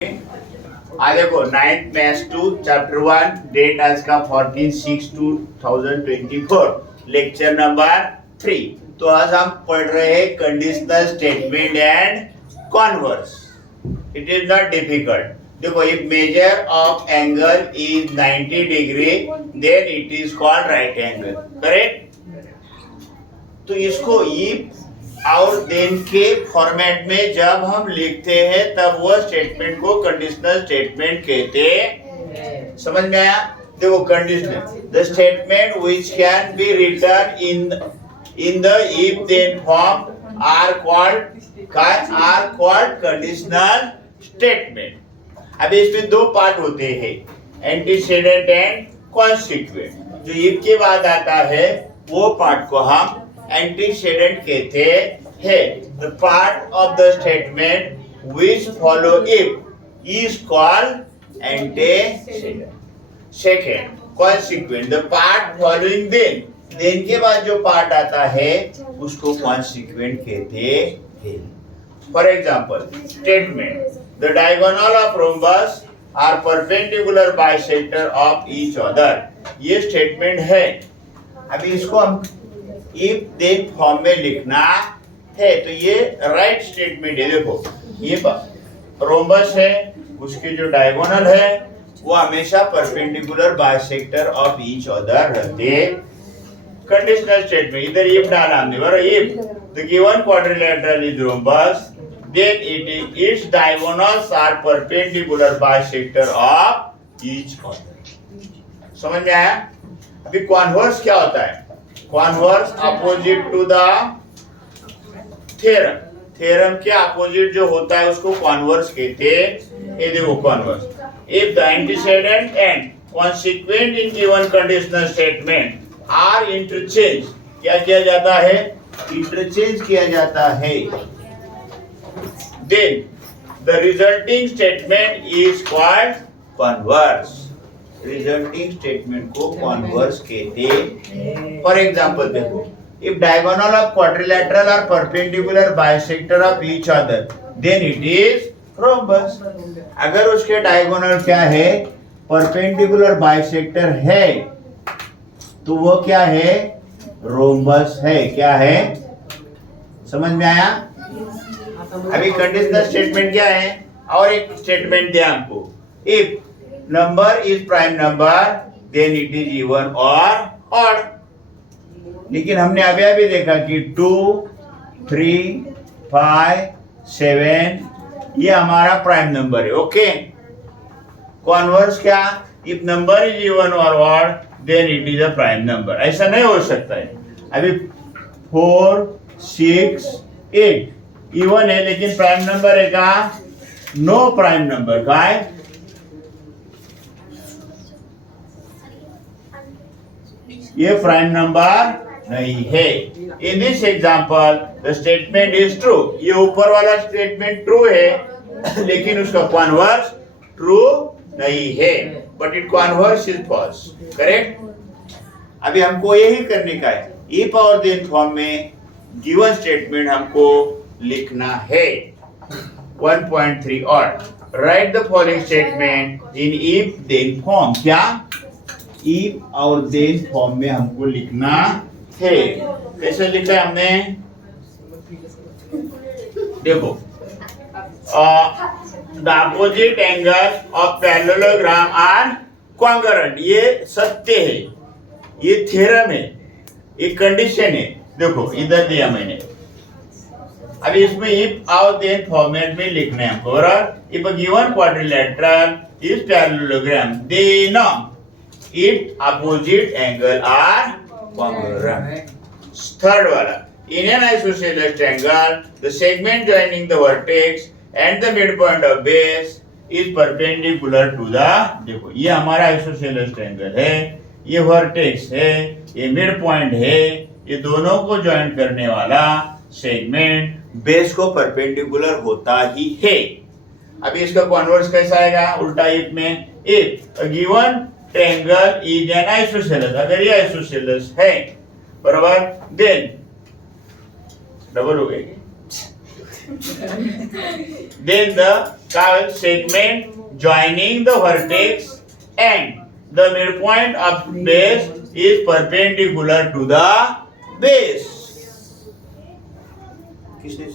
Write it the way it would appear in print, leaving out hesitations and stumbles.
आज देखो 9th maths 2 chapter 1 date आज का 14/6/2024 लेक्चर नंबर 3। तो आज हम पढ़ रहे हैं conditional statement and converse. It is not difficult. देखो if measure of angle is 90 degree then it is called right angle, correct. तो इसको इफ और देन के फॉर्मेट में जब हम लिखते हैं तब वह स्टेटमेंट को कंडीशनल स्टेटमेंट कहते हैं। समझ में आया? देखो conditional the statement which can be written in the if then form are called conditional statement. अब इसमें दो पार्ट होते हैं, एंटीसीडेंट एंड कॉन्सिक्वेंट। जो इफ के बाद आता है वो पार्ट को हम एंटीसीडेंट कहते हैं। The part of the statement which follow if is called antecedent. Second consequent the part following then के बाद जो पार्ट आता है उसको कॉन्सिक्वेंट कहते हैं। For example statement the diagonal of rhombus are perpendicular bisector of each other. ये statement है। अभी इसको हम इफ देन फॉर्म में लिखना है तो ये राइट स्टेटमेंट है। देखो ये रोम्बस है, उसके जो डायगोनल है वो हमेशा perpendicular bisector of each other रहते। कंडीशनल स्टेटमेंट इधर इफ डाला हमने, बराबर। If the given quadrilateral is rhombus then its diagonals are perpendicular bisector of each other. समझ में आया? अभी कॉन्वर्स क्या होता है? Converse opposite to the theorem. Theorem के अपोजिट जो होता है उसको कॉन्वर्स कहते हैं। ये देखो converse if the antecedent and consequent in given conditional statement are interchange, क्या किया जाता है? इंटरचेंज किया जाता है। Then the resulting statement is called converse. Resulting statement को कॉन्वर्स कहते हैं। फॉर एग्जांपल देखो if diagonal of quadrilateral are perpendicular bisector of each other then it is rhombus. अगर उसके डायगोनल क्या है? परपेंडिकुलर बाइसेक्टर है तो वो क्या है? रोम्बस है। क्या है? समझ में आया? अभी कंडीशनल स्टेटमेंट क्या है? और एक स्टेटमेंट दिया हमको, if number is prime number then it is even or odd। लेकिन हमने अभी देखा कि 2, 3, 5, 7 ये हमारा प्राइम नंबर है। ओके। कॉन्वर्स क्या? इफ नंबर इज इवन और odd then it is a prime number. ऐसा नहीं हो सकता है। अभी 4, 6, 8 इवन है लेकिन प्राइम नंबर है का? नो प्राइम नंबर का है। ये प्राइम नंबर नहीं है। In this example the statement is true. ये ऊपर वाला स्टेटमेंट ट्रू है लेकिन उसका कॉन्वर्स ट्रू नहीं है, but it converse is false, correct. अभी हमको यही करने का है। इफ और देन फॉर्म में गिवन स्टेटमेंट हमको लिखना है। 1.3 और write the following statement in if then form. क्या? इफ और देन फॉर्म में हमको लिखना है। कैसे लिखा है हमने? देखो the opposite angle of parallelogram are congruent. ये सत्य है, ये थ्योरम है, ये कंडीशन है। देखो इधर दिया मैंने। अभी इसमें इफ और देन फॉर्मेट में लिखना है हमको। If a given quadrilateral is parallelogram then its opposite angle are congruent। Third वाला in an isosceles triangle the segment joining the vertex and the midpoint of base is perpendicular to the। देखो ये हमारा isosceles triangle है, ये vertex है, ये mid point है, ये दोनों को ज्वाइन करने वाला सेगमेंट बेस को परपेंडिकुलर होता ही है। अभी इसका कॉन्वर्स कैसा आएगा? उल्टा इफ में if given triangle is an isosceles, अगर ये आइसोसेलेस है, बराबर, देन डबल हो गई Then the segment joining the vertex and the midpoint of base is perpendicular to the base. किसने